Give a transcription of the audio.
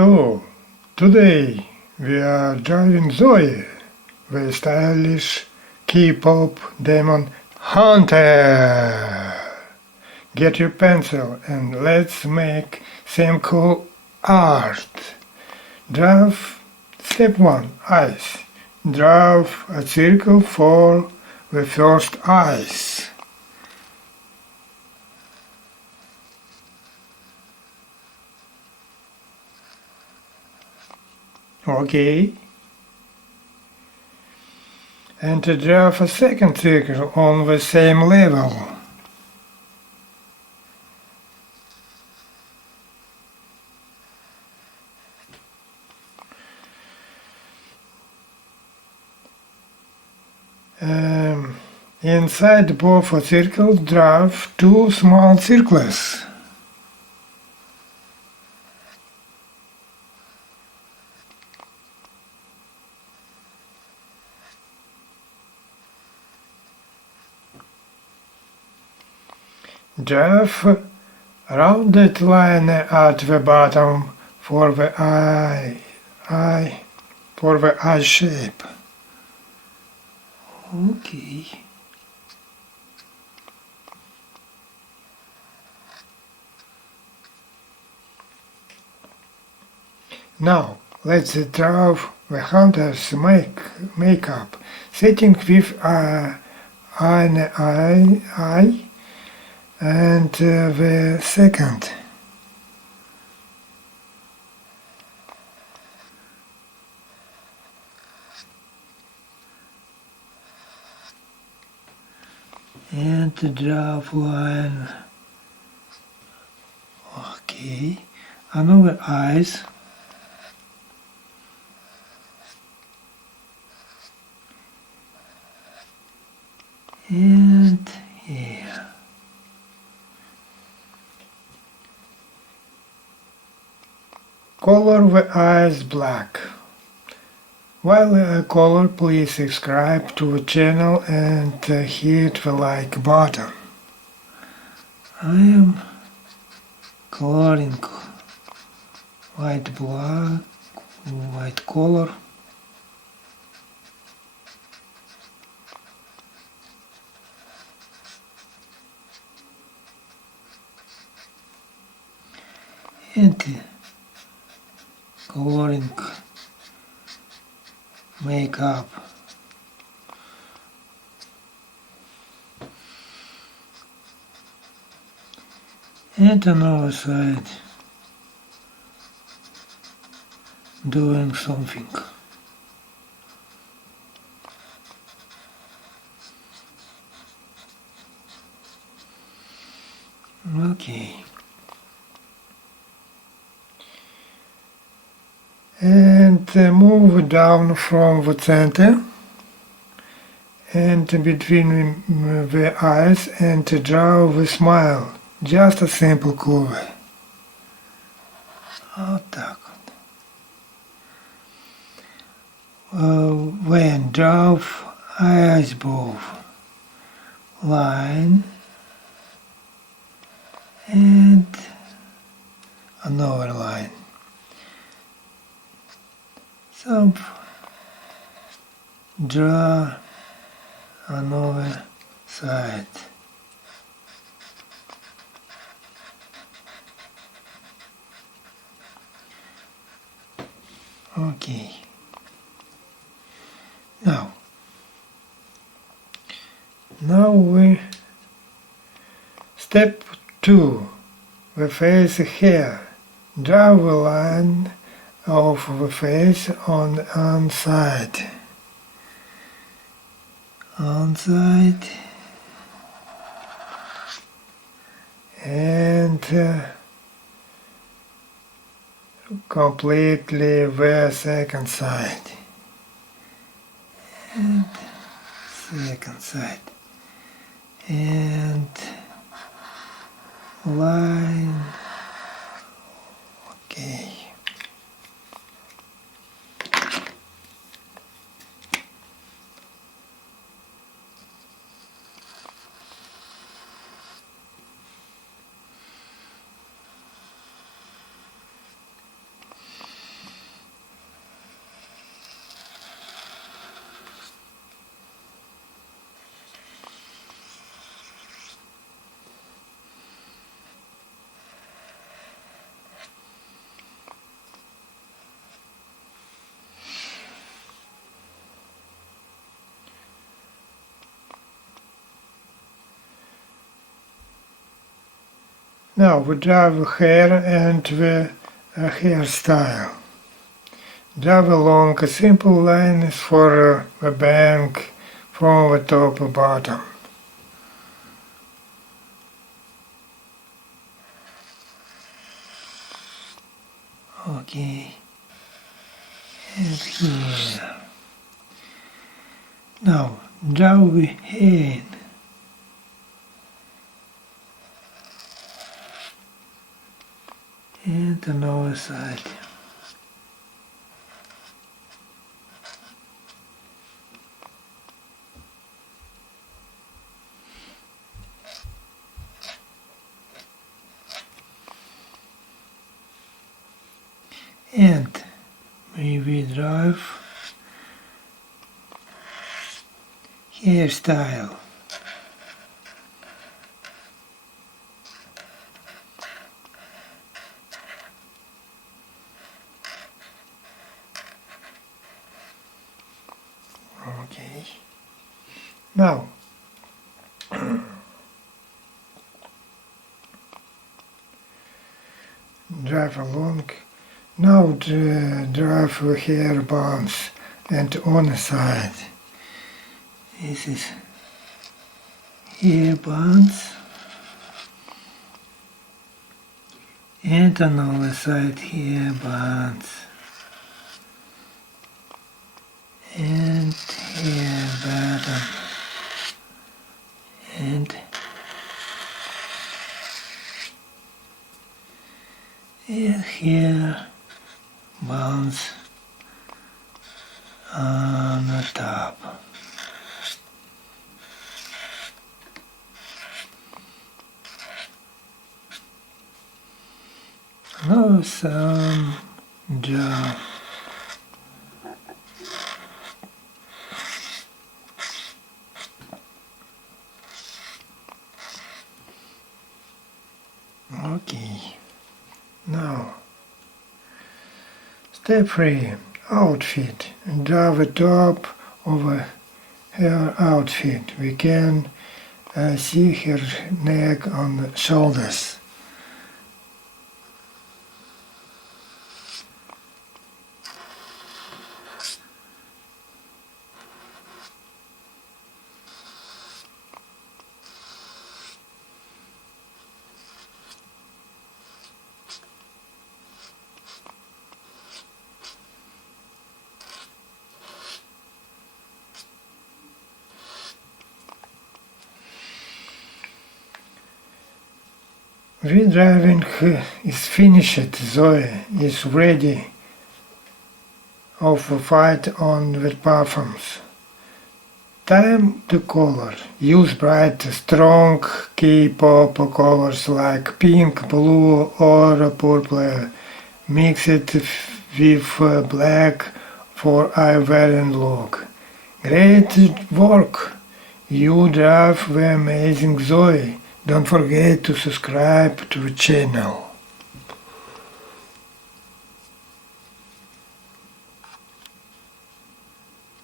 Hello, today we are drawing Zoey, the stylish K-pop Demon Hunter. Get your pencil and let's make some cool art. Draw step 1, eyes. Draw a circle for the first eyes. Okay. And to draw a second circle on the same level. Inside both circles, draw 2 small circles. Draw a rounded line at the bottom for the eye shape. Okay. Now let's draw the hunter's makeup, setting with an eye and the second. And to draw line. Okay. Another eyes. And here. Color the eyes black. While I color, please subscribe to the channel and hit the like button. I am coloring white black, white color. And coloring makeup. And another side doing something. Okay. And move down from the center and between the eyes and draw the smile. Just a simple curve. Так вот. When draw eyes both line and another line. So draw another side. Okay. Now we step 2. The face hair. Draw the line of the face on one side. On side. And completely the second side. And second side. And line. Okay. Now we draw the hair and the hairstyle. Draw along a simple lines for the bank from the top to bottom. Okay, and here. Now draw the hand. And another side. And maybe drive hairstyle. Okay. Now drive along. Now drive the hair bands and on the side. This is hair bands and on the other side hair bands and hair bottom and hair bands on the top. Now some jaw. Okay. Now step 3. Outfit. Draw the top of her outfit. We can see her neck and the shoulders. Redrawing is finished. Zoey is ready of a fight on the perfumes. Time to color. Use bright, strong K-pop colors like pink, blue or purple. Mix it with black for eye-wearing look. Great work! You drive the amazing Zoey. Don't forget to subscribe to the channel.